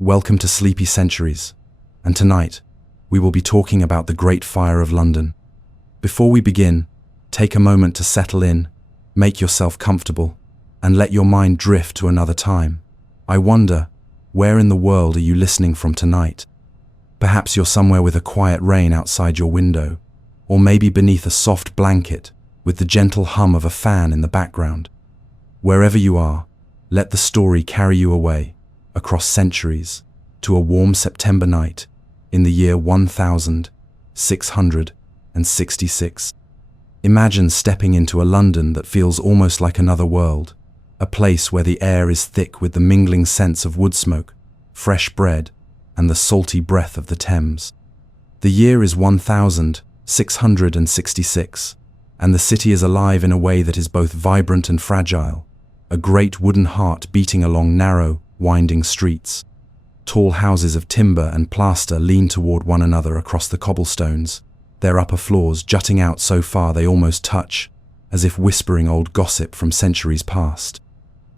Welcome to Sleepy Centuries, and tonight we will be talking about the Great Fire of London. Before we begin, take a moment to settle in, make yourself comfortable, and let your mind drift to another time. I wonder, where in the world are you listening from tonight? Perhaps you're somewhere with a quiet rain outside your window, or maybe beneath a soft blanket with the gentle hum of a fan in the background. Wherever you are, let the story carry you away, across centuries, to a warm September night in the year 1666. Imagine stepping into a London that feels almost like another world, a place where the air is thick with the mingling scents of wood smoke, fresh bread, and the salty breath of the Thames. The year is 1666, and the city is alive in a way that is both vibrant and fragile, a great wooden heart beating along narrow, winding streets. Tall houses of timber and plaster lean toward one another across the cobblestones, their upper floors jutting out so far they almost touch, as if whispering old gossip from centuries past.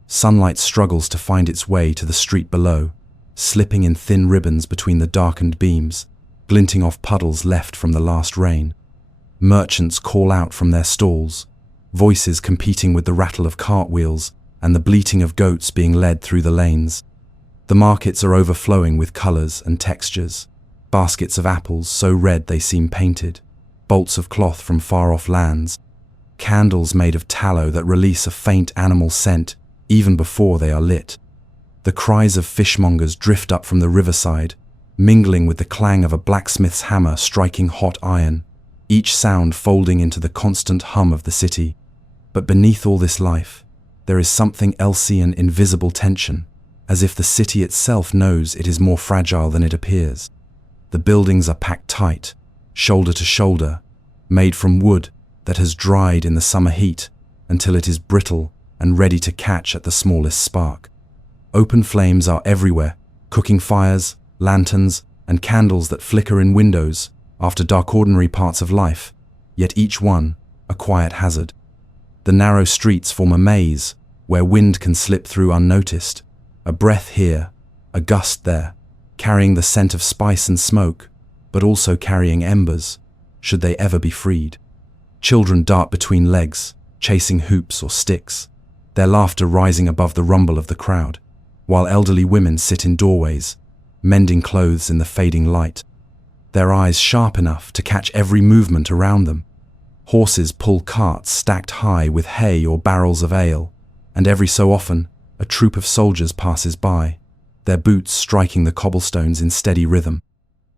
Sunlight struggles to find its way to the street below, slipping in thin ribbons between the darkened beams, glinting off puddles left from the last rain. Merchants call out from their stalls, voices competing with the rattle of cartwheels and the bleating of goats being led through the lanes. The markets are overflowing with colors and textures, baskets of apples so red they seem painted, bolts of cloth from far-off lands, candles made of tallow that release a faint animal scent even before they are lit. The cries of fishmongers drift up from the riverside, mingling with the clang of a blacksmith's hammer striking hot iron, each sound folding into the constant hum of the city. But beneath all this life, there is something else, an invisible tension, as if the city itself knows it is more fragile than it appears. The buildings are packed tight, shoulder to shoulder, made from wood that has dried in the summer heat until it is brittle and ready to catch at the smallest spark. Open flames are everywhere, cooking fires, lanterns, and candles that flicker in windows after dark ordinary parts of life, yet each one a quiet hazard. The narrow streets form a maze where wind can slip through unnoticed, a breath here, a gust there, carrying the scent of spice and smoke, but also carrying embers, should they ever be freed. Children dart between legs, chasing hoops or sticks, their laughter rising above the rumble of the crowd, while elderly women sit in doorways, mending clothes in the fading light, their eyes sharp enough to catch every movement around them. Horses pull carts stacked high with hay or barrels of ale, and every so often a troop of soldiers passes by, their boots striking the cobblestones in steady rhythm.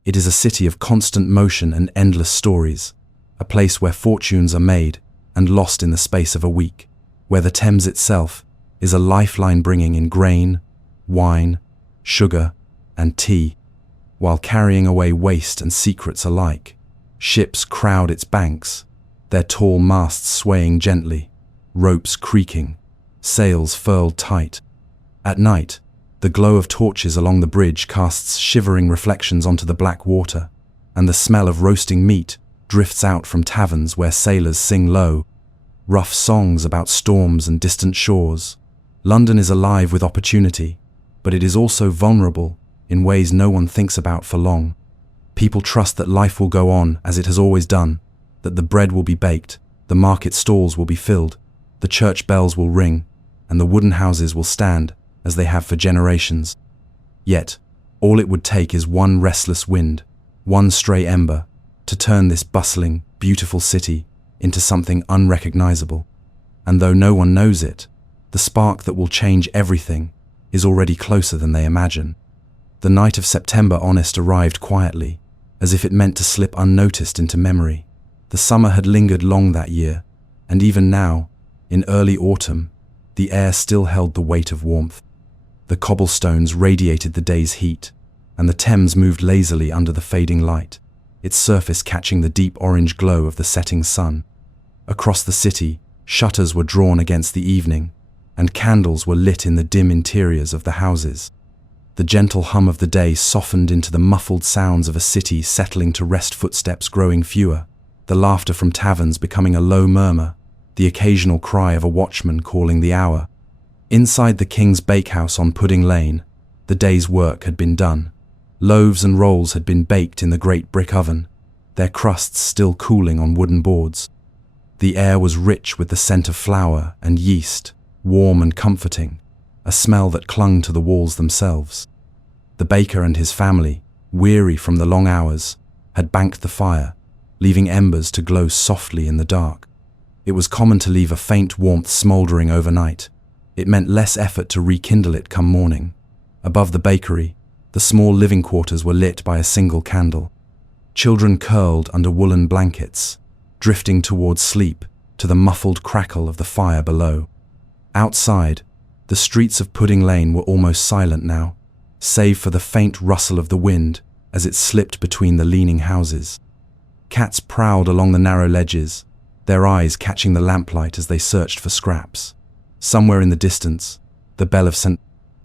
It is a city of constant motion and endless stories, a place where fortunes are made and lost in the space of a week, where the Thames itself is a lifeline bringing in grain, wine, sugar, and tea, while carrying away waste and secrets alike. Ships crowd its banks, their tall masts swaying gently, ropes creaking, sails furled tight. At night, the glow of torches along the bridge casts shivering reflections onto the black water, and the smell of roasting meat drifts out from taverns where sailors sing low, rough songs about storms and distant shores. London is alive with opportunity, but it is also vulnerable in ways no one thinks about for long. People trust that life will go on as it has always done, that the bread will be baked, the market stalls will be filled, the church bells will ring, and the wooden houses will stand as they have for generations. Yet, all it would take is one restless wind, one stray ember, to turn this bustling, beautiful city into something unrecognizable. And though no one knows it, the spark that will change everything is already closer than they imagine. The night of September Honest arrived quietly, as if it meant to slip unnoticed into memory. The summer had lingered long that year, and even now, in early autumn, the air still held the weight of warmth. The cobblestones radiated the day's heat, and the Thames moved lazily under the fading light, its surface catching the deep orange glow of the setting sun. Across the city, shutters were drawn against the evening, and candles were lit in the dim interiors of the houses. The gentle hum of the day softened into the muffled sounds of a city settling to rest, footsteps growing fewer, the laughter from taverns becoming a low murmur, the occasional cry of a watchman calling the hour. Inside the King's Bakehouse on Pudding Lane, The day's work had been done. Loaves and rolls had been baked in the great brick oven, their crusts still cooling on wooden boards. The air was rich with the scent of flour and yeast, warm and comforting, a smell that clung to the walls themselves. The baker and his family, weary from the long hours, had banked the fire, leaving embers to glow softly in the dark. It was common to leave a faint warmth smouldering overnight. It meant less effort to rekindle it come morning. Above the bakery, the small living quarters were lit by a single candle. Children curled under woolen blankets, drifting towards sleep to the muffled crackle of the fire below. Outside, the streets of Pudding Lane were almost silent now, save for the faint rustle of the wind as it slipped between the leaning houses. Cats prowled along the narrow ledges, their eyes catching the lamplight as they searched for scraps. Somewhere in the distance, the bell of St.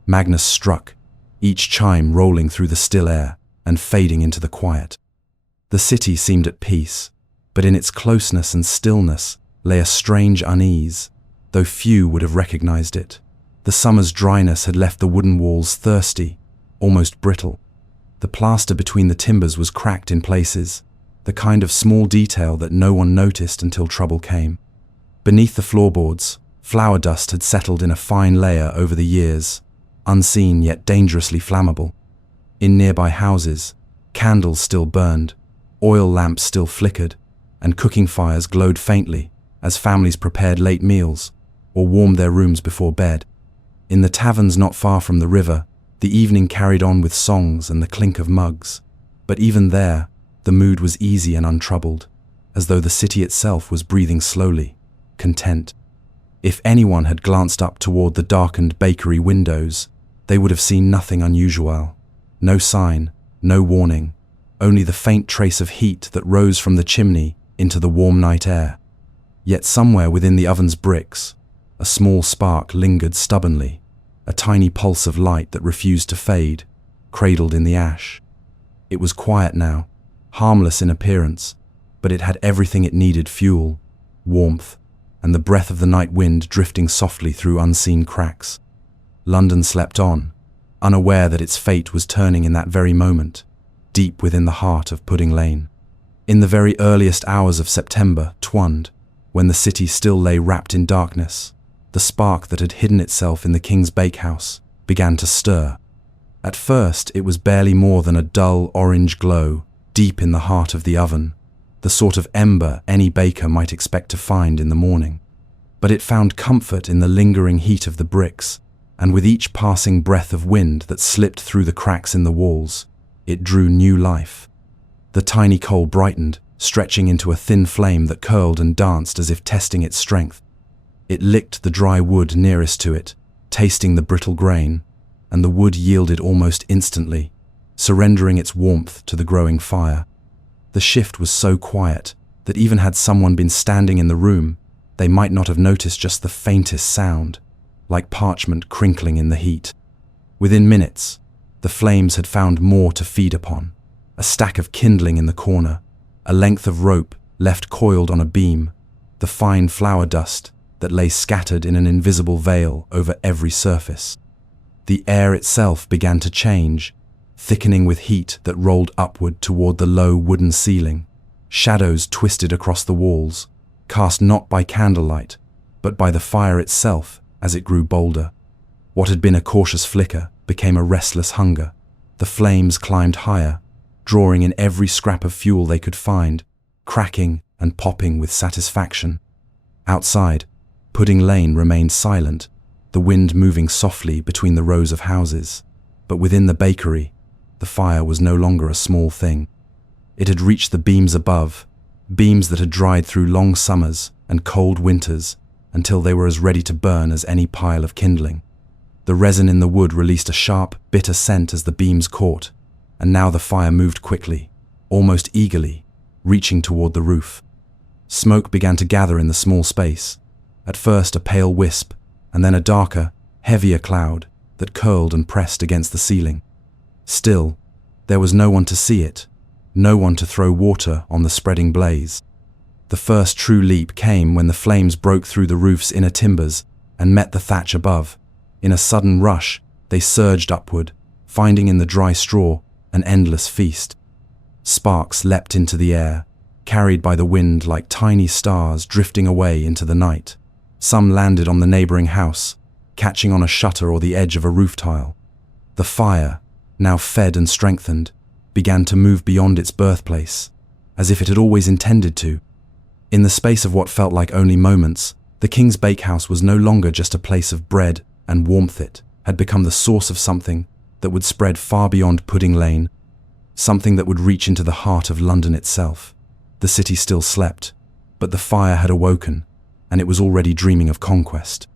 Magnus struck, each chime rolling through the still air and fading into the quiet. The city seemed at peace, but in its closeness and stillness lay a strange unease, though few would have recognized it. The summer's dryness had left the wooden walls thirsty, almost brittle. The plaster between the timbers was cracked in places, the kind of small detail that no one noticed until trouble came. Beneath the floorboards, flour dust had settled in a fine layer over the years, unseen yet dangerously flammable. In nearby houses, candles still burned, oil lamps still flickered, and cooking fires glowed faintly as families prepared late meals or warmed their rooms before bed. In the taverns not far from the river, the evening carried on with songs and the clink of mugs. But even there, the mood was easy and untroubled, as though the city itself was breathing slowly, content. If anyone had glanced up toward the darkened bakery windows, they would have seen nothing unusual. No sign, no warning, only the faint trace of heat that rose from the chimney into the warm night air. Yet somewhere within the oven's bricks, a small spark lingered stubbornly, a tiny pulse of light that refused to fade, cradled in the ash. It was quiet now, harmless in appearance, but it had everything it needed: fuel, warmth, and the breath of the night wind drifting softly through unseen cracks. London slept on, unaware that its fate was turning in that very moment, deep within the heart of Pudding Lane. In the very earliest hours of September, Twond, when the city still lay wrapped in darkness, the spark that had hidden itself in the King's Bakehouse began to stir. At first, it was barely more than a dull orange glow deep in the heart of the oven, the sort of ember any baker might expect to find in the morning. But it found comfort in the lingering heat of the bricks, and with each passing breath of wind that slipped through the cracks in the walls, it drew new life. The tiny coal brightened, stretching into a thin flame that curled and danced as if testing its strength. It licked the dry wood nearest to it, tasting the brittle grain, and the wood yielded almost instantly, surrendering its warmth to the growing fire. The shift was so quiet that even had someone been standing in the room, they might not have noticed just the faintest sound, like parchment crinkling in the heat. Within minutes, the flames had found more to feed upon: a stack of kindling in the corner, a length of rope left coiled on a beam, the fine flour dust that lay scattered in an invisible veil over every surface. The air itself began to change, thickening with heat that rolled upward toward the low wooden ceiling. Shadows twisted across the walls, cast not by candlelight, but by the fire itself as it grew bolder. What had been a cautious flicker became a restless hunger. The flames climbed higher, drawing in every scrap of fuel they could find, cracking and popping with satisfaction. Outside, Pudding Lane remained silent, the wind moving softly between the rows of houses. But within the bakery, the fire was no longer a small thing. It had reached the beams above, beams that had dried through long summers and cold winters until they were as ready to burn as any pile of kindling. The resin in the wood released a sharp, bitter scent as the beams caught, and now the fire moved quickly, almost eagerly, reaching toward the roof. Smoke began to gather in the small space, at first a pale wisp, and then a darker, heavier cloud that curled and pressed against the ceiling. Still, there was no one to see it, no one to throw water on the spreading blaze. The first true leap came when the flames broke through the roof's inner timbers and met the thatch above. In a sudden rush, they surged upward, finding in the dry straw an endless feast. Sparks leapt into the air, carried by the wind like tiny stars drifting away into the night. Some landed on the neighboring house, catching on a shutter or the edge of a roof tile. The fire, now fed and strengthened, began to move beyond its birthplace, as if it had always intended to. In the space of what felt like only moments, the King's Bakehouse was no longer just a place of bread and warmth. It had become the source of something that would spread far beyond Pudding Lane, something that would reach into the heart of London itself. The city still slept, but the fire had awoken, and it was already dreaming of conquest.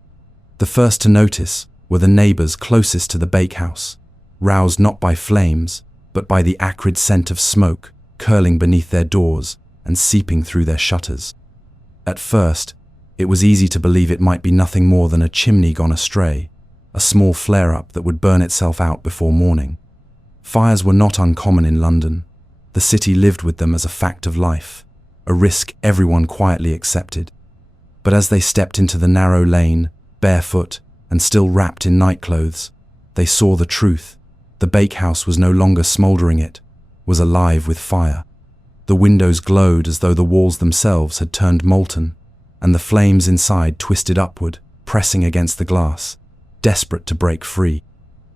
The first to notice were the neighbors closest to the bakehouse, roused not by flames, but by the acrid scent of smoke curling beneath their doors and seeping through their shutters. At first, it was easy to believe it might be nothing more than a chimney gone astray, a small flare-up that would burn itself out before morning. Fires were not uncommon in London. The city lived with them as a fact of life, a risk everyone quietly accepted. But as they stepped into the narrow lane, barefoot and still wrapped in nightclothes, they saw the truth. The bakehouse was no longer smouldering, it was alive with fire. The windows glowed as though the walls themselves had turned molten, and the flames inside twisted upward, pressing against the glass, desperate to break free.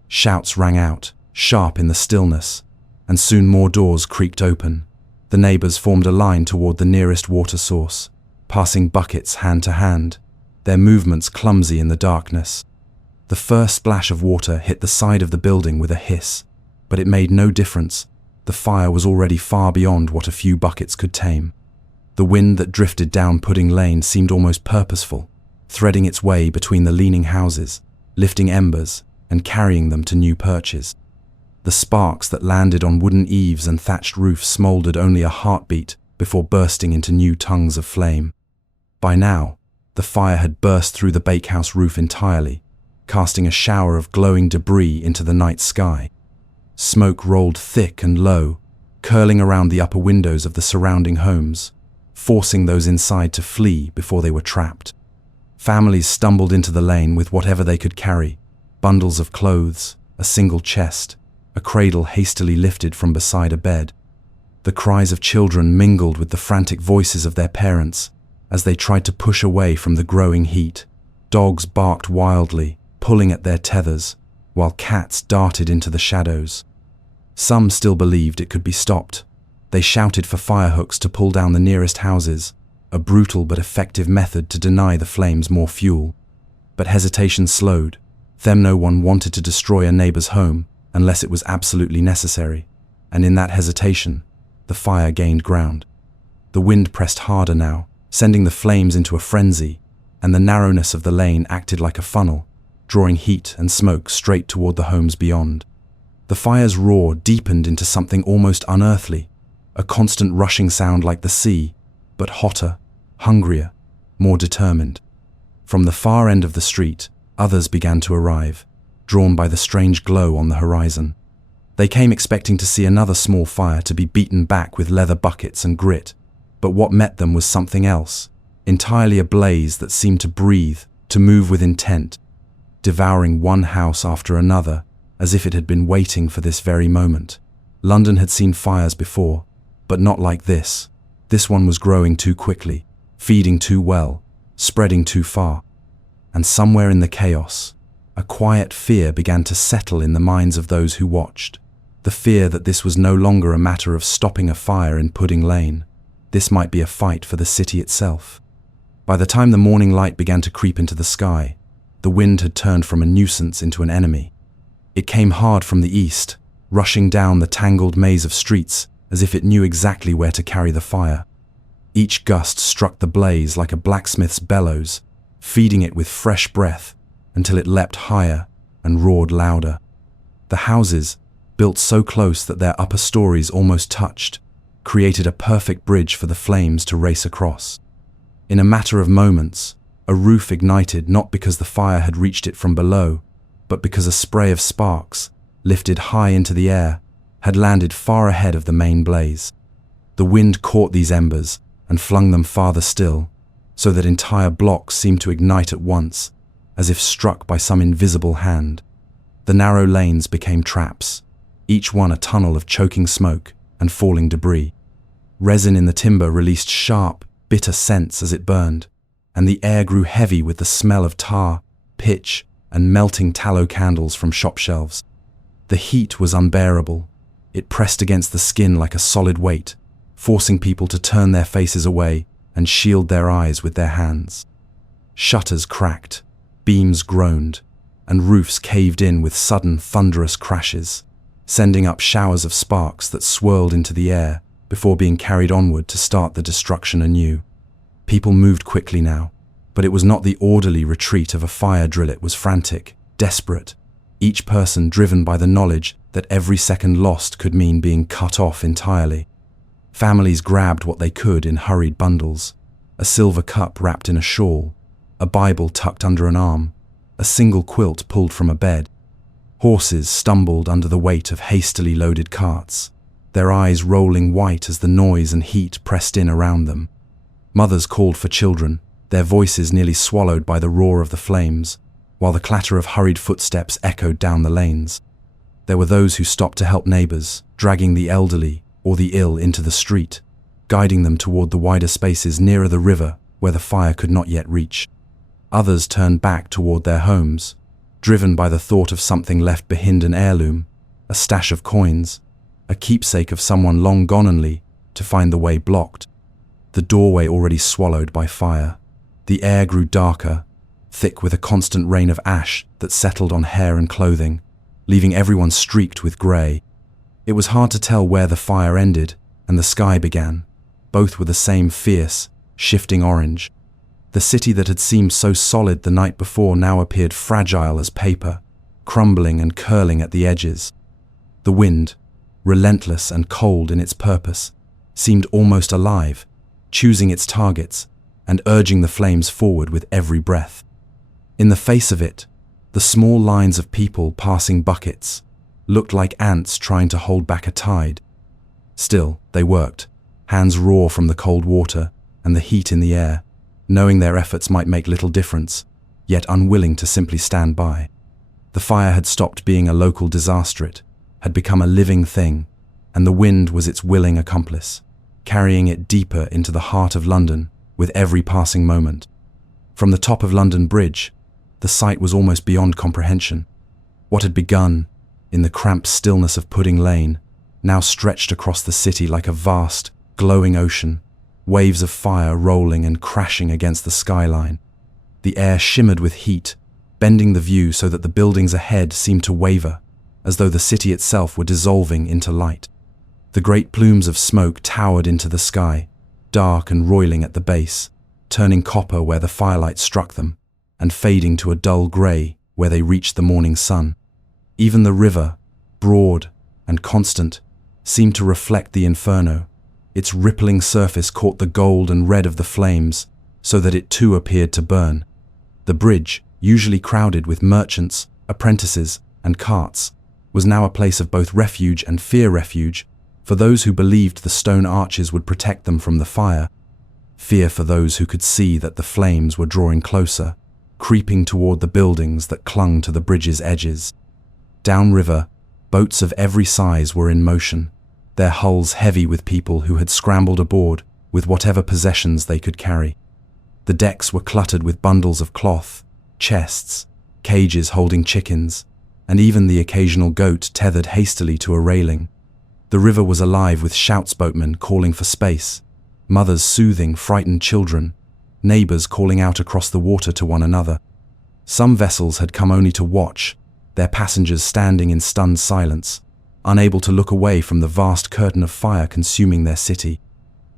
Shouts rang out, sharp in the stillness, and soon more doors creaked open. The neighbors formed a line toward the nearest water source, passing buckets hand to hand, their movements clumsy in the darkness. The first splash of water hit the side of the building with a hiss, but it made no difference. The fire was already far beyond what a few buckets could tame. The wind that drifted down Pudding Lane seemed almost purposeful, threading its way between the leaning houses, lifting embers and carrying them to new perches. The sparks that landed on wooden eaves and thatched roofs smoldered only a heartbeat before bursting into new tongues of flame. By now, the fire had burst through the bakehouse roof entirely, casting a shower of glowing debris into the night sky. Smoke rolled thick and low, curling around the upper windows of the surrounding homes, forcing those inside to flee before they were trapped. Families stumbled into the lane with whatever they could carry, bundles of clothes, a single chest, a cradle hastily lifted from beside a bed. The cries of children mingled with the frantic voices of their parents as they tried to push away from the growing heat. Dogs barked wildly, pulling at their tethers, while cats darted into the shadows. Some still believed it could be stopped. They shouted for firehooks to pull down the nearest houses, a brutal but effective method to deny the flames more fuel. But hesitation slowed. No one wanted to destroy a neighbor's home unless it was absolutely necessary, and in that hesitation, the fire gained ground. The wind pressed harder now, sending the flames into a frenzy, and the narrowness of the lane acted like a funnel, drawing heat and smoke straight toward the homes beyond. The fire's roar deepened into something almost unearthly, a constant rushing sound like the sea, but hotter, hungrier, more determined. From the far end of the street, others began to arrive, drawn by the strange glow on the horizon. They came expecting to see another small fire to be beaten back with leather buckets and grit, but what met them was something else, entirely a blaze that seemed to breathe, to move with intent, devouring one house after another, as if it had been waiting for this very moment. London had seen fires before, but not like this. This one was growing too quickly, feeding too well, spreading too far. And somewhere in the chaos, a quiet fear began to settle in the minds of those who watched. The fear that this was no longer a matter of stopping a fire in Pudding Lane. This might be a fight for the city itself. By the time the morning light began to creep into the sky, the wind had turned from a nuisance into an enemy. It came hard from the east, rushing down the tangled maze of streets as if it knew exactly where to carry the fire. Each gust struck the blaze like a blacksmith's bellows, feeding it with fresh breath until it leapt higher and roared louder. The houses, built so close that their upper stories almost touched, created a perfect bridge for the flames to race across. In a matter of moments, a roof ignited not because the fire had reached it from below, but because a spray of sparks, lifted high into the air, had landed far ahead of the main blaze. The wind caught these embers and flung them farther still, so that entire blocks seemed to ignite at once, as if struck by some invisible hand. The narrow lanes became traps, each one a tunnel of choking smoke and falling debris. Resin in the timber released sharp, bitter scents as it burned, and the air grew heavy with the smell of tar, pitch, and melting tallow candles from shop shelves. The heat was unbearable. It pressed against the skin like a solid weight, forcing people to turn their faces away and shield their eyes with their hands. Shutters cracked, beams groaned, and roofs caved in with sudden thunderous crashes, sending up showers of sparks that swirled into the air before being carried onward to start the destruction anew. People moved quickly now, but it was not the orderly retreat of a fire drill. It was frantic, desperate, each person driven by the knowledge that every second lost could mean being cut off entirely. Families grabbed what they could in hurried bundles: a silver cup wrapped in a shawl, a Bible tucked under an arm, a single quilt pulled from a bed. Horses stumbled under the weight of hastily loaded carts, their eyes rolling white as the noise and heat pressed in around them. Mothers called for children, their voices nearly swallowed by the roar of the flames, while the clatter of hurried footsteps echoed down the lanes. There were those who stopped to help neighbors, dragging the elderly or the ill into the street, guiding them toward the wider spaces nearer the river where the fire could not yet reach. Others turned back toward their homes, driven by the thought of something left behind, an heirloom, a stash of coins, a keepsake of someone long gone, only to find the way blocked. The doorway already swallowed by fire. The air grew darker, thick with a constant rain of ash that settled on hair and clothing, leaving everyone streaked with grey. It was hard to tell where the fire ended and the sky began. Both were the same fierce, shifting orange. The city that had seemed so solid the night before now appeared fragile as paper, crumbling and curling at the edges. The wind, relentless and cold in its purpose, seemed almost alive, choosing its targets and urging the flames forward with every breath. In the face of it, the small lines of people passing buckets looked like ants trying to hold back a tide. Still, they worked, hands raw from the cold water and the heat in the air, knowing their efforts might make little difference, yet unwilling to simply stand by. The fire had stopped being a local disaster. It had become a living thing, and the wind was its willing accomplice, carrying it deeper into the heart of London with every passing moment. From the top of London Bridge, the sight was almost beyond comprehension. What had begun in the cramped stillness of Pudding Lane now stretched across the city like a vast, glowing ocean, waves of fire rolling and crashing against the skyline. The air shimmered with heat, bending the view so that the buildings ahead seemed to waver, as though the city itself were dissolving into light. The great plumes of smoke towered into the sky, dark and roiling at the base, turning copper where the firelight struck them, and fading to a dull grey where they reached the morning sun. Even the river, broad and constant, seemed to reflect the inferno. Its rippling surface caught the gold and red of the flames, so that it too appeared to burn. The bridge, usually crowded with merchants, apprentices, and carts, was now a place of both refuge and fear-refuge for those who believed the stone arches would protect them from the fire, fear for those who could see that the flames were drawing closer, creeping toward the buildings that clung to the bridge's edges. Downriver, boats of every size were in motion, their hulls heavy with people who had scrambled aboard with whatever possessions they could carry. The decks were cluttered with bundles of cloth, chests, cages holding chickens, and even the occasional goat tethered hastily to a railing. The river was alive with shoutsboatmen calling for space, mothers soothing frightened children, neighbors calling out across the water to one another. Some vessels had come only to watch, their passengers standing in stunned silence, unable to look away from the vast curtain of fire consuming their city.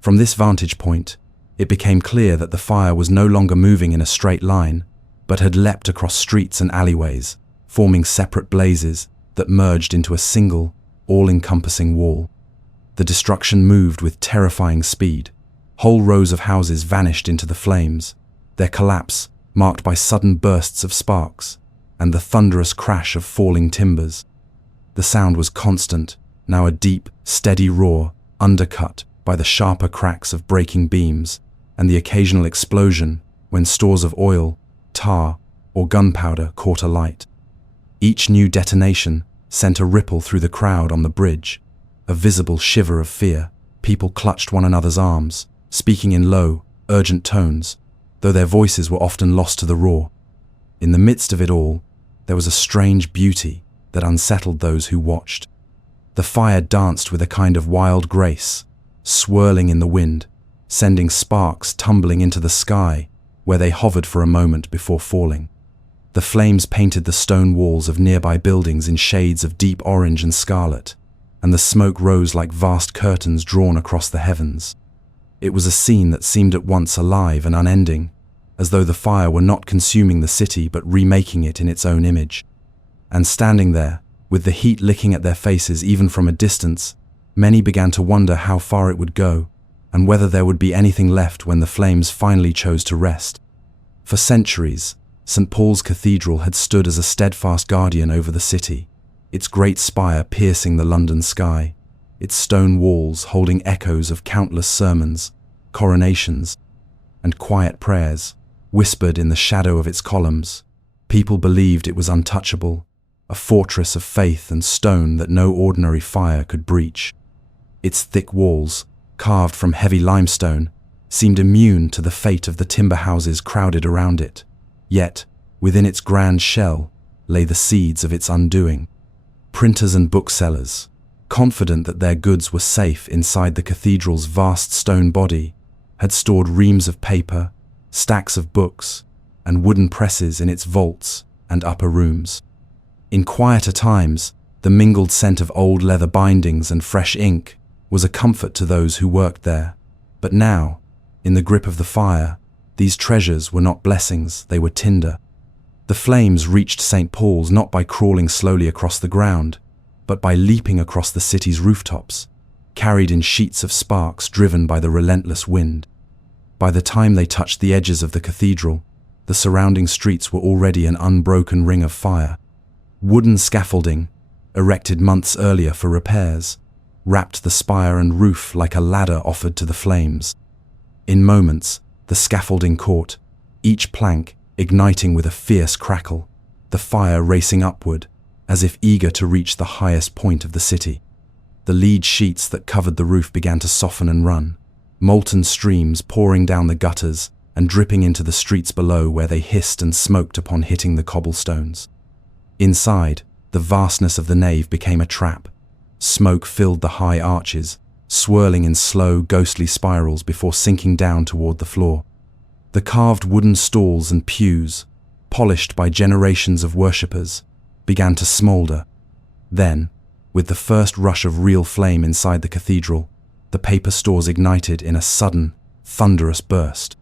From this vantage point, it became clear that the fire was no longer moving in a straight line, but had leapt across streets and alleyways, forming separate blazes that merged into a single, all-encompassing wall. The destruction moved with terrifying speed. Whole rows of houses vanished into the flames, their collapse marked by sudden bursts of sparks and the thunderous crash of falling timbers. The sound was constant, now a deep, steady roar, undercut by the sharper cracks of breaking beams and the occasional explosion when stores of oil, tar, or gunpowder caught alight. Each new detonation sent a ripple through the crowd on the bridge, a visible shiver of fear. People clutched one another's arms, speaking in low, urgent tones, though their voices were often lost to the roar. In the midst of it all, there was a strange beauty that unsettled those who watched. The fire danced with a kind of wild grace, swirling in the wind, sending sparks tumbling into the sky, where they hovered for a moment before falling. The flames painted the stone walls of nearby buildings in shades of deep orange and scarlet, and the smoke rose like vast curtains drawn across the heavens. It was a scene that seemed at once alive and unending, as though the fire were not consuming the city but remaking it in its own image. And standing there, with the heat licking at their faces even from a distance, many began to wonder how far it would go, and whether there would be anything left when the flames finally chose to rest. For centuries, St. Paul's Cathedral had stood as a steadfast guardian over the city, its great spire piercing the London sky, its stone walls holding echoes of countless sermons, coronations, and quiet prayers, whispered in the shadow of its columns. People believed it was untouchable, a fortress of faith and stone that no ordinary fire could breach. Its thick walls, carved from heavy limestone, seemed immune to the fate of the timber houses crowded around it. Yet, within its grand shell, lay the seeds of its undoing. Printers and booksellers, confident that their goods were safe inside the cathedral's vast stone body, had stored reams of paper, stacks of books, and wooden presses in its vaults and upper rooms. In quieter times, the mingled scent of old leather bindings and fresh ink was a comfort to those who worked there. But now, in the grip of the fire, these treasures were not blessings, they were tinder. The flames reached St. Paul's not by crawling slowly across the ground, but by leaping across the city's rooftops, carried in sheets of sparks driven by the relentless wind. By the time they touched the edges of the cathedral, the surrounding streets were already an unbroken ring of fire. Wooden scaffolding, erected months earlier for repairs, wrapped the spire and roof like a ladder offered to the flames. In moments, the scaffolding caught, each plank igniting with a fierce crackle, the fire racing upward, as if eager to reach the highest point of the city. The lead sheets that covered the roof began to soften and run, molten streams pouring down the gutters and dripping into the streets below where they hissed and smoked upon hitting the cobblestones. Inside, the vastness of the nave became a trap. Smoke filled the high arches, swirling in slow, ghostly spirals before sinking down toward the floor. The carved wooden stalls and pews, polished by generations of worshippers, began to smolder. Then, with the first rush of real flame inside the cathedral, the paper stores ignited in a sudden, thunderous burst.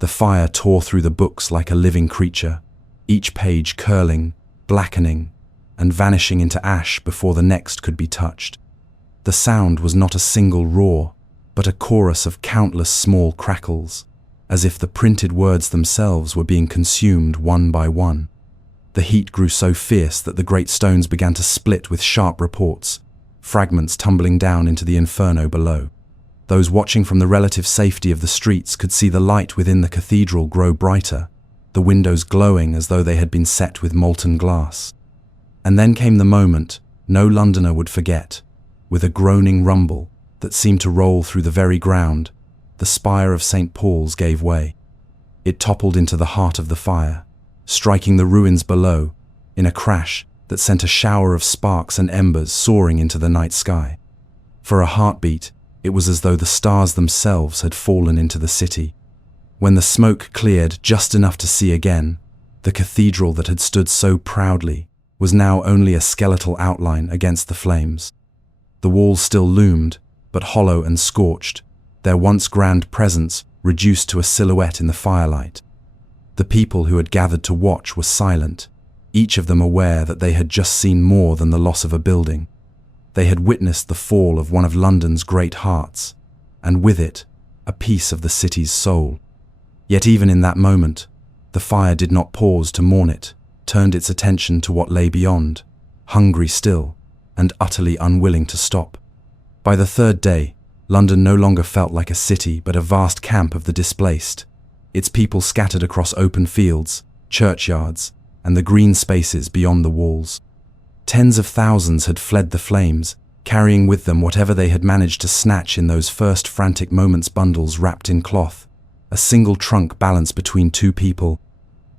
The fire tore through the books like a living creature, each page curling, blackening, and vanishing into ash before the next could be touched. The sound was not a single roar, but a chorus of countless small crackles, as if the printed words themselves were being consumed one by one. The heat grew so fierce that the great stones began to split with sharp reports, fragments tumbling down into the inferno below. Those watching from the relative safety of the streets could see the light within the cathedral grow brighter, the windows glowing as though they had been set with molten glass. And then came the moment no Londoner would forget. With a groaning rumble that seemed to roll through the very ground, the spire of St. Paul's gave way. It toppled into the heart of the fire, striking the ruins below in a crash that sent a shower of sparks and embers soaring into the night sky. For a heartbeat, it was as though the stars themselves had fallen into the city. When the smoke cleared just enough to see again, the cathedral that had stood so proudly was now only a skeletal outline against the flames. The walls still loomed, but hollow and scorched, their once grand presence reduced to a silhouette in the firelight. The people who had gathered to watch were silent, each of them aware that they had just seen more than the loss of a building. They had witnessed the fall of one of London's great hearts, and with it, a piece of the city's soul. Yet even in that moment, the fire did not pause to mourn it, turned its attention to what lay beyond, hungry still, and utterly unwilling to stop. By the third day, London no longer felt like a city but a vast camp of the displaced, its people scattered across open fields, churchyards, and the green spaces beyond the walls. Tens of thousands had fled the flames, carrying with them whatever they had managed to snatch in those first frantic moments, bundles wrapped in cloth, a single trunk balanced between two people,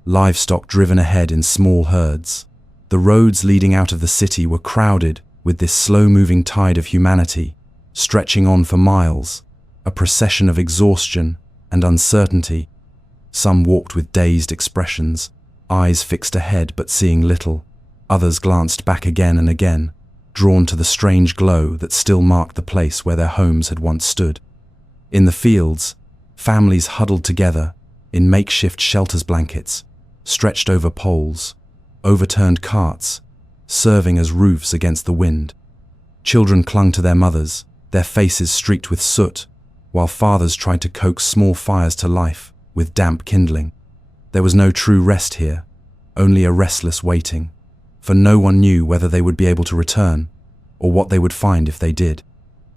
livestock driven ahead in small herds. The roads leading out of the city were crowded with this slow-moving tide of humanity, stretching on for miles, a procession of exhaustion and uncertainty. Some walked with dazed expressions, eyes fixed ahead but seeing little. Others glanced back again and again, drawn to the strange glow that still marked the place where their homes had once stood. In the fields, families huddled together in makeshift shelters, blankets stretched over poles, overturned carts, serving as roofs against the wind. Children clung to their mothers, their faces streaked with soot, while fathers tried to coax small fires to life with damp kindling. There was no true rest here, only a restless waiting, for no one knew whether they would be able to return, or what they would find if they did.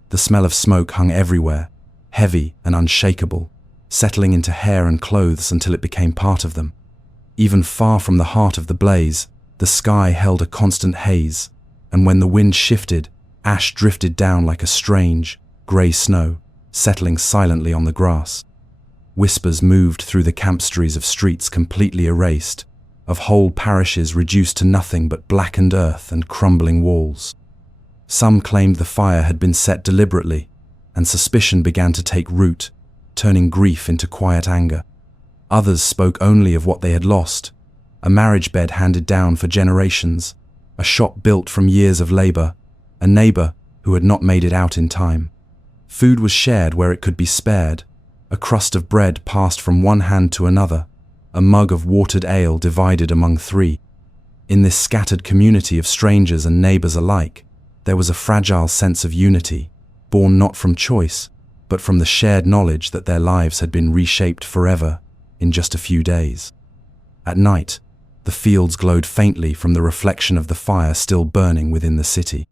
The smell of smoke hung everywhere, heavy and unshakable, settling into hair and clothes until it became part of them. Even far from the heart of the blaze, the sky held a constant haze, and when the wind shifted, ash drifted down like a strange, grey snow, settling silently on the grass. Whispers moved through the campstrees of streets completely erased, of whole parishes reduced to nothing but blackened earth and crumbling walls. Some claimed the fire had been set deliberately, and suspicion began to take root, turning grief into quiet anger. Others spoke only of what they had lost: a marriage bed handed down for generations, a shop built from years of labor, a neighbor who had not made it out in time. Food was shared where it could be spared, a crust of bread passed from one hand to another, a mug of watered ale divided among three. In this scattered community of strangers and neighbors alike, there was a fragile sense of unity, born not from choice, but from the shared knowledge that their lives had been reshaped forever in just a few days. At night, the fields glowed faintly from the reflection of the fire still burning within the city.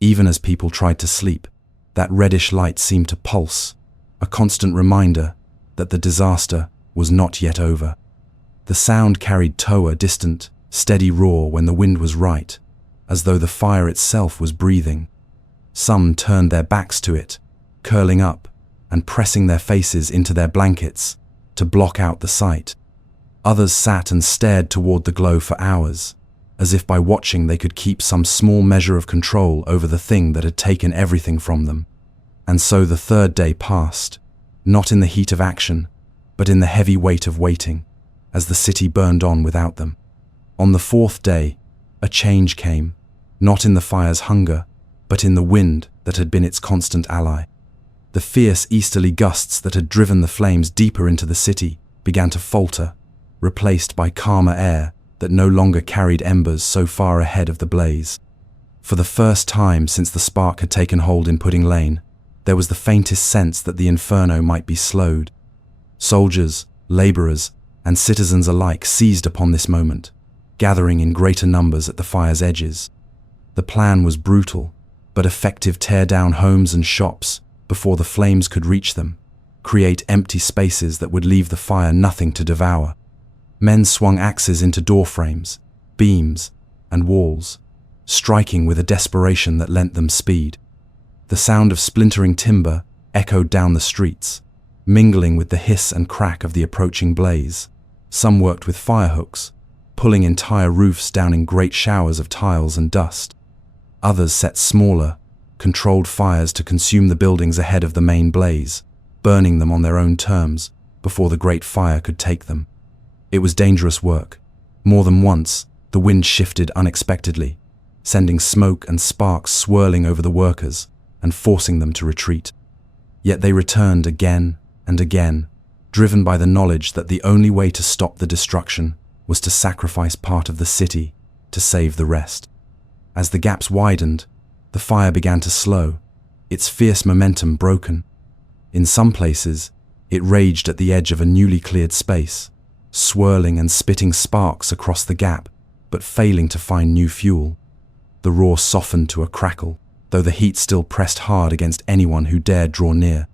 Even as people tried to sleep, that reddish light seemed to pulse, a constant reminder that the disaster was not yet over. The sound carried a distant, steady roar when the wind was right, as though the fire itself was breathing. Some turned their backs to it, curling up and pressing their faces into their blankets to block out the sight. Others sat and stared toward the glow for hours, as if by watching they could keep some small measure of control over the thing that had taken everything from them. And so the third day passed, not in the heat of action, but in the heavy weight of waiting, as the city burned on without them. On the fourth day, a change came, not in the fire's hunger, but in the wind that had been its constant ally. The fierce easterly gusts that had driven the flames deeper into the city began to falter, replaced by calmer air that no longer carried embers so far ahead of the blaze. For the first time since the spark had taken hold in Pudding Lane, there was the faintest sense that the inferno might be slowed. Soldiers, laborers, and citizens alike seized upon this moment, gathering in greater numbers at the fire's edges. The plan was brutal, but effective: tear down homes and shops before the flames could reach them, create empty spaces that would leave the fire nothing to devour. Men swung axes into doorframes, beams, and walls, striking with a desperation that lent them speed. The sound of splintering timber echoed down the streets, mingling with the hiss and crack of the approaching blaze. Some worked with firehooks, pulling entire roofs down in great showers of tiles and dust. Others set smaller, controlled fires to consume the buildings ahead of the main blaze, burning them on their own terms before the great fire could take them. It was dangerous work. More than once, the wind shifted unexpectedly, sending smoke and sparks swirling over the workers and forcing them to retreat. Yet they returned again and again, driven by the knowledge that the only way to stop the destruction was to sacrifice part of the city to save the rest. As the gaps widened, the fire began to slow, its fierce momentum broken. In some places, it raged at the edge of a newly cleared space, swirling and spitting sparks across the gap, but failing to find new fuel. The roar softened to a crackle, though the heat still pressed hard against anyone who dared draw near.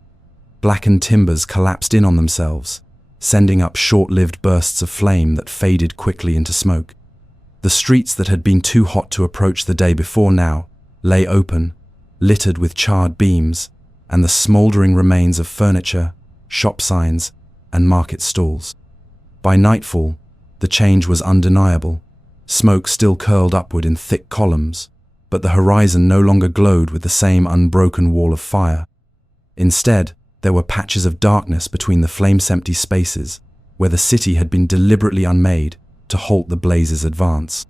Blackened timbers collapsed in on themselves, sending up short-lived bursts of flame that faded quickly into smoke. The streets that had been too hot to approach the day before now lay open, littered with charred beams and the smouldering remains of furniture, shop signs, and market stalls. By nightfall, the change was undeniable. Smoke still curled upward in thick columns, but the horizon no longer glowed with the same unbroken wall of fire. Instead, there were patches of darkness between the flames-empty spaces, where the city had been deliberately unmade to halt the blaze's advance.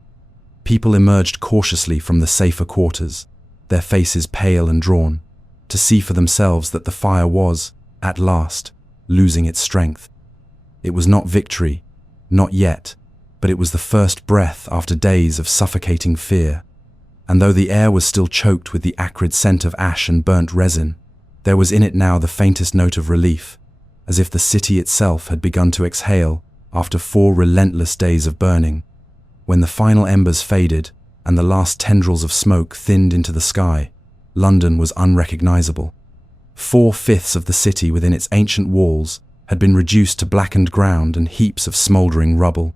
People emerged cautiously from the safer quarters, their faces pale and drawn, to see for themselves that the fire was, at last, losing its strength. It was not victory, not yet, but it was the first breath after days of suffocating fear. And though the air was still choked with the acrid scent of ash and burnt resin, there was in it now the faintest note of relief, as if the city itself had begun to exhale after 4 relentless days of burning. When the final embers faded and the last tendrils of smoke thinned into the sky, London was unrecognizable. 4/5 of the city within its ancient walls had been reduced to blackened ground and heaps of smouldering rubble.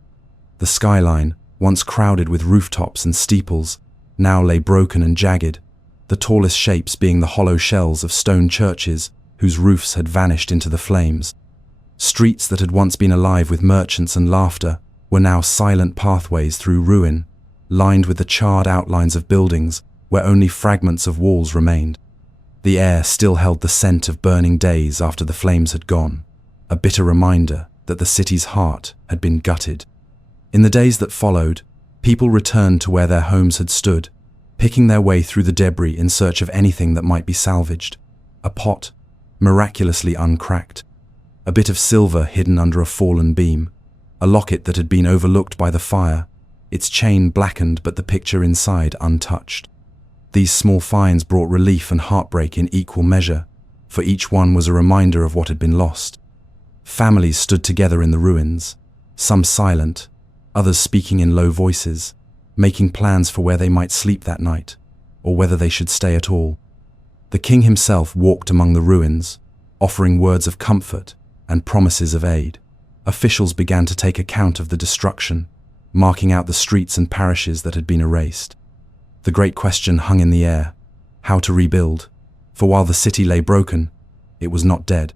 The skyline, once crowded with rooftops and steeples, now lay broken and jagged, the tallest shapes being the hollow shells of stone churches whose roofs had vanished into the flames. Streets that had once been alive with merchants and laughter were now silent pathways through ruin, lined with the charred outlines of buildings where only fragments of walls remained. The air still held the scent of burning days after the flames had gone, a bitter reminder that the city's heart had been gutted. In the days that followed, people returned to where their homes had stood, picking their way through the debris in search of anything that might be salvaged. A pot, miraculously uncracked, a bit of silver hidden under a fallen beam, a locket that had been overlooked by the fire, its chain blackened but the picture inside untouched. These small finds brought relief and heartbreak in equal measure, for each one was a reminder of what had been lost. Families stood together in the ruins, some silent, others speaking in low voices, making plans for where they might sleep that night, or whether they should stay at all. The king himself walked among the ruins, offering words of comfort and promises of aid. Officials began to take account of the destruction, marking out the streets and parishes that had been erased. The great question hung in the air: how to rebuild, for while the city lay broken, it was not dead.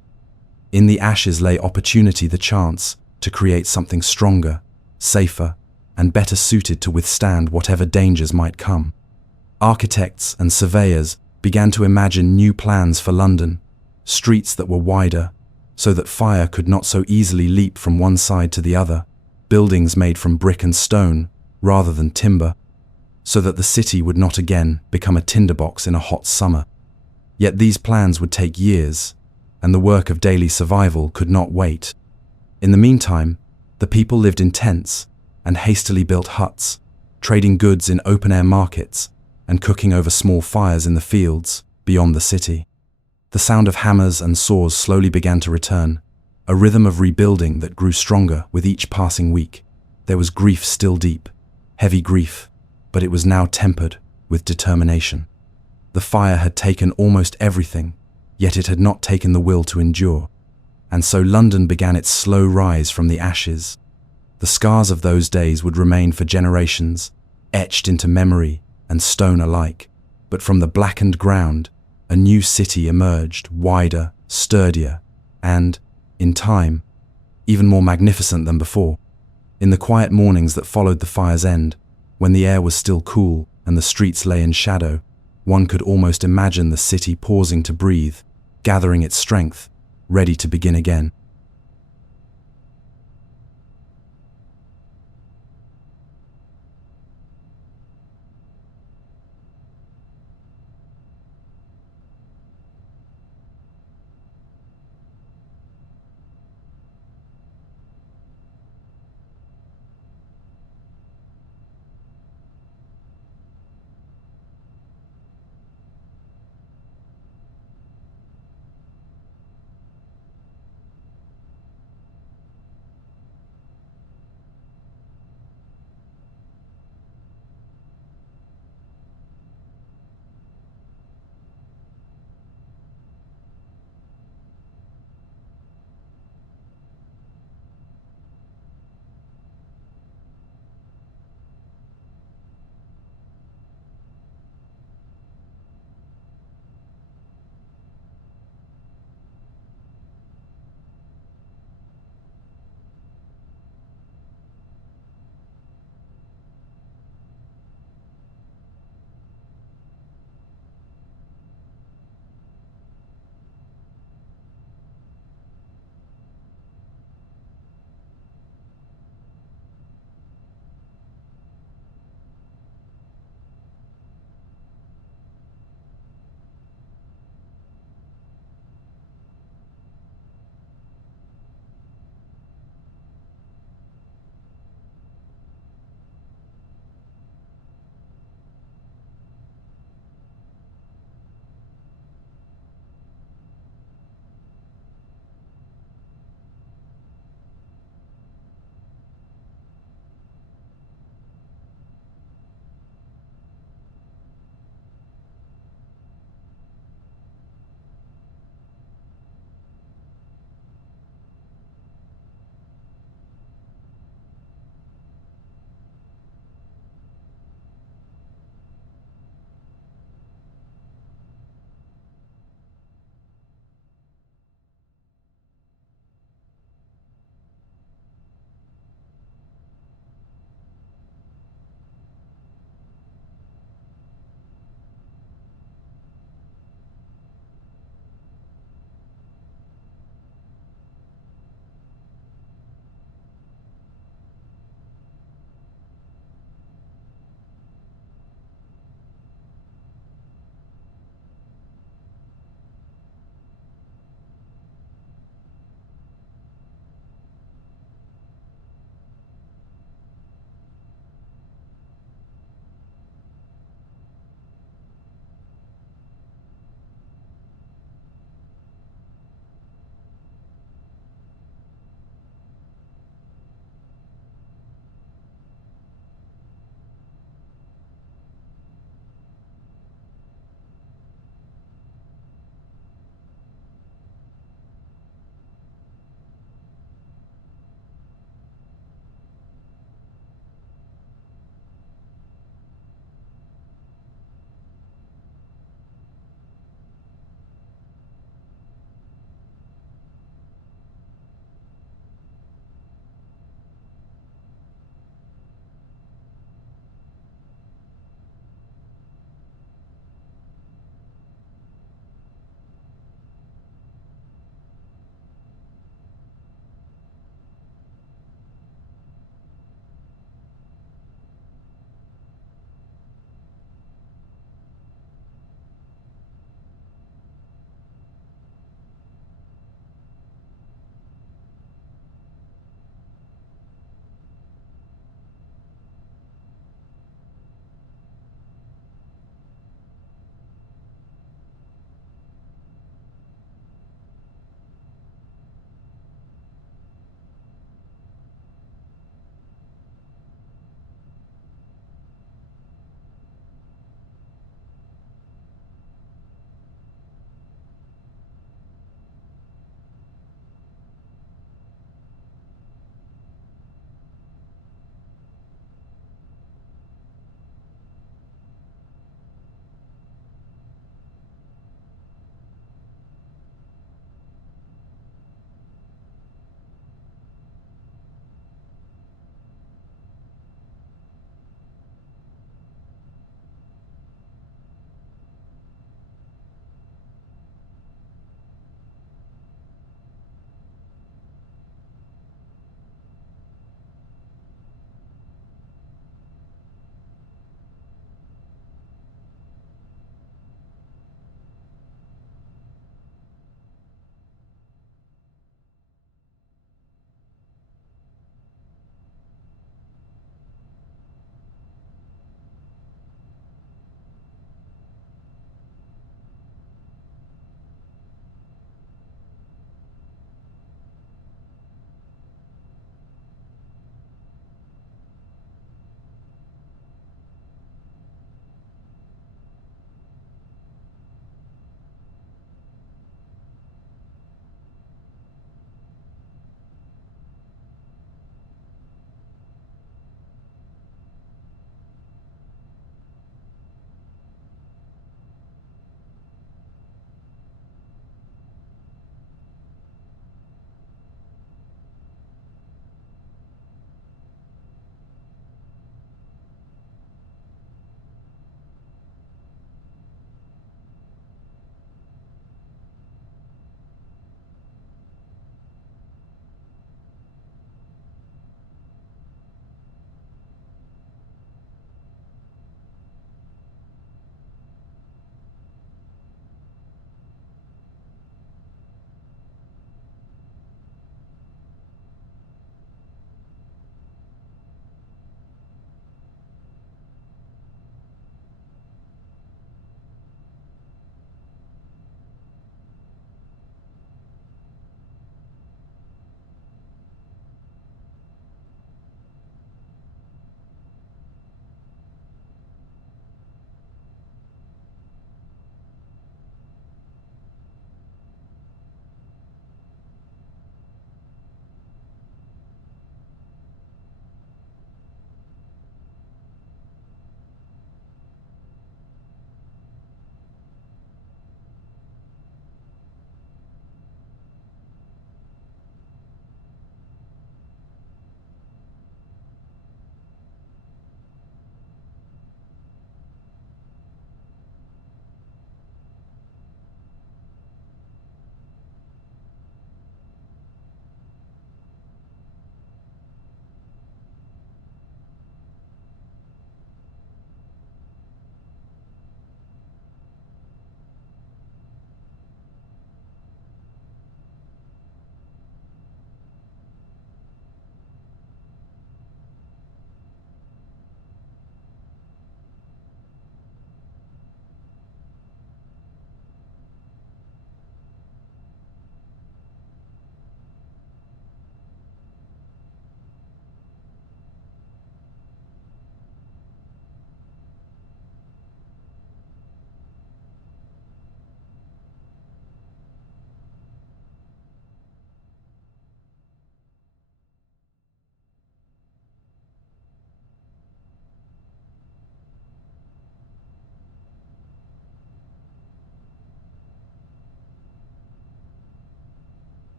In the ashes lay opportunity, the chance to create something stronger, safer, and better suited to withstand whatever dangers might come. Architects and surveyors began to imagine new plans for London, streets that were wider, so that fire could not so easily leap from one side to the other, buildings made from brick and stone rather than timber, so that the city would not again become a tinderbox in a hot summer. Yet these plans would take years, and the work of daily survival could not wait. In the meantime, the people lived in tents and hastily built huts, trading goods in open-air markets and cooking over small fires in the fields beyond the city. The sound of hammers and saws slowly began to return, a rhythm of rebuilding that grew stronger with each passing week. There was grief still deep, heavy grief, but it was now tempered with determination. The fire had taken almost everything, yet it had not taken the will to endure. And so London began its slow rise from the ashes. The scars of those days would remain for generations, etched into memory and stone alike. But from the blackened ground, a new city emerged, wider, sturdier, and, in time, even more magnificent than before. In the quiet mornings that followed the fire's end, when the air was still cool and the streets lay in shadow, one could almost imagine the city pausing to breathe, gathering its strength, ready to begin again.